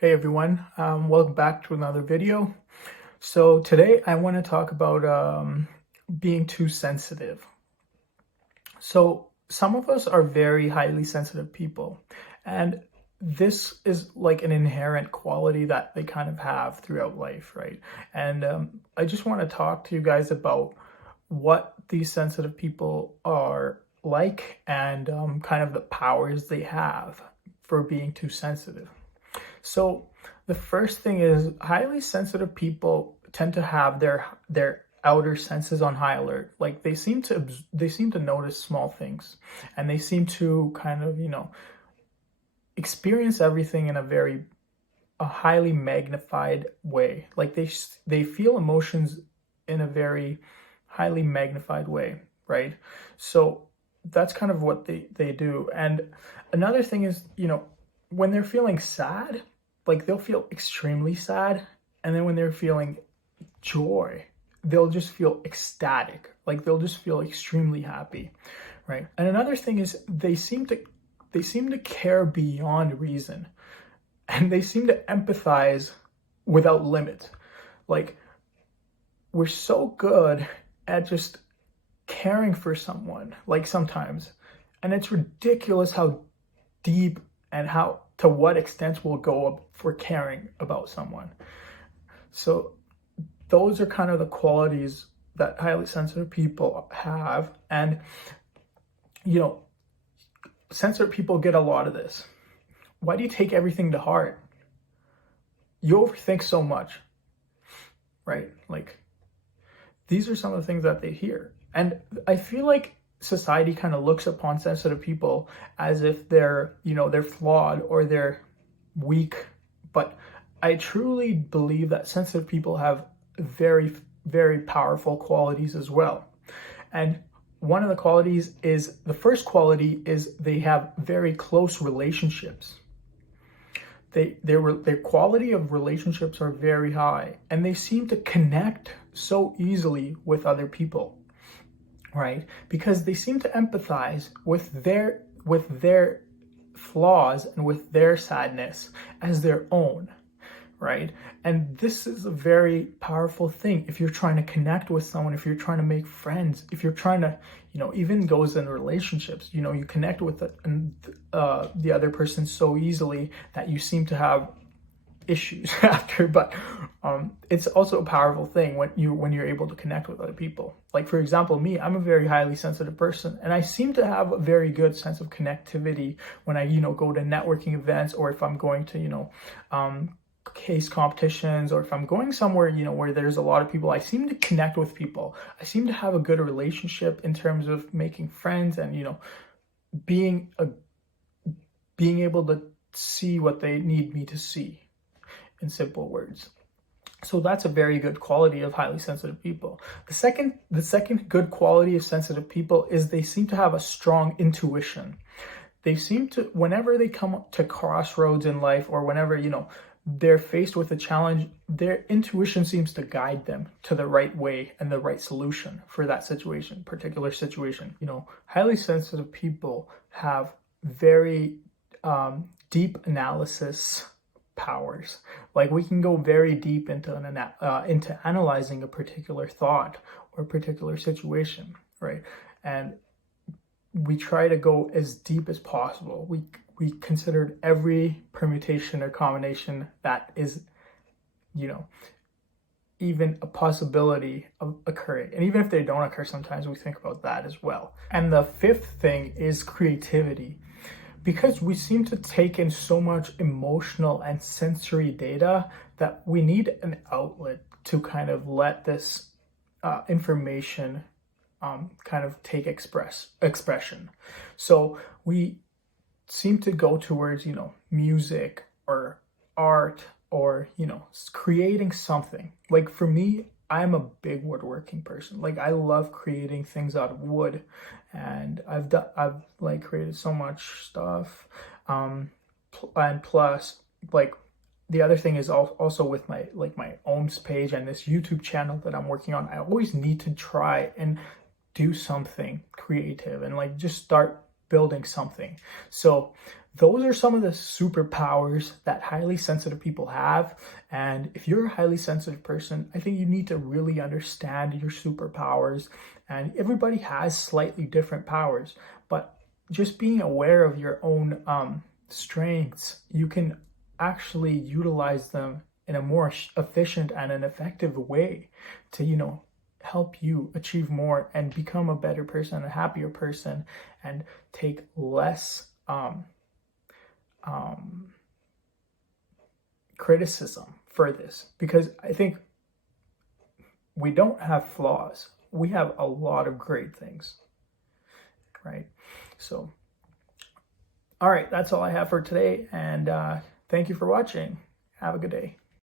Hey everyone, welcome back to another video. So today I want to talk about being too sensitive. So some of us are very highly sensitive people, and this is like an inherent quality that they kind of have throughout life, right? And I just want to talk to you guys about what these sensitive people are like and kind of the powers they have for being too sensitive. So the first thing is highly sensitive people tend to have their outer senses on high alert. Like they seem to notice small things, and they seem to kind of, experience everything in a highly magnified way. Like they feel emotions in a very highly magnified way, right? So that's kind of what they do. And another thing is, when they're feeling sad, like they'll feel extremely sad, and then when they're feeling joy, they'll just feel ecstatic. Like they'll just feel extremely happy, right? And another thing is they seem to care beyond reason, and they seem to empathize without limit. Like we're so good at just caring for someone, like sometimes, and it's ridiculous how deep and how to what extent we'll go up for caring about someone. So those are kind of the qualities that highly sensitive people have. And sensitive people get a lot of this. Why do you take everything to heart? You overthink so much, right? Like these are some of the things that they hear. And I feel like society kind of looks upon sensitive people as if they're flawed or they're weak. But I truly believe that sensitive people have very, very powerful qualities as well. And one of the first quality is they have very close relationships. Their quality of relationships are very high, and they seem to connect so easily with other people, right? Because they seem to empathize with their flaws and with their sadness as their own, right? And this is a very powerful thing if you're trying to connect with someone, if you're trying to make friends, if you're trying to, even goes in relationships, you connect with the other person so easily that you seem to have issues after. But it's also a powerful thing when you're able to connect with other people. Like for example, me, I'm a very highly sensitive person, and I seem to have a very good sense of connectivity when I go to networking events, or if I'm going to case competitions, or if I'm going somewhere where there's a lot of people. I seem to connect with people. I seem to have a good relationship in terms of making friends and being able to see what they need me to see, in simple words. So that's a very good quality of highly sensitive people. The second good quality of sensitive people is they seem to have a strong intuition. They seem to, whenever they come to crossroads in life, or whenever they're faced with a challenge, their intuition seems to guide them to the right way and the right solution for that particular situation. Highly sensitive people have very deep analysis powers. Like we can go very deep into analyzing a particular thought or a particular situation, right? And we try to go as deep as possible. We considered every permutation or combination that is, even a possibility of occurring. And even if they don't occur, sometimes we think about that as well. And the fifth thing is creativity. Because we seem to take in so much emotional and sensory data, that we need an outlet to kind of let this information kind of take expression. So we seem to go towards, music or art, or, creating something. Like for me, I'm a big woodworking person. Like I love creating things out of wood, and I've like created so much stuff. And plus, like the other thing is also with my OMS page and this YouTube channel that I'm working on, I always need to try and do something creative and like just start building something. So those are some of the superpowers that highly sensitive people have. And if you're a highly sensitive person, I think you need to really understand your superpowers. And everybody has slightly different powers, but just being aware of your own strengths, you can actually utilize them in a more efficient and an effective way to, help you achieve more and become a better person, a happier person, and take less criticism for this. Because I think we don't have flaws. We have a lot of great things, right? So, all right, that's all I have for today. And thank you for watching. Have a good day.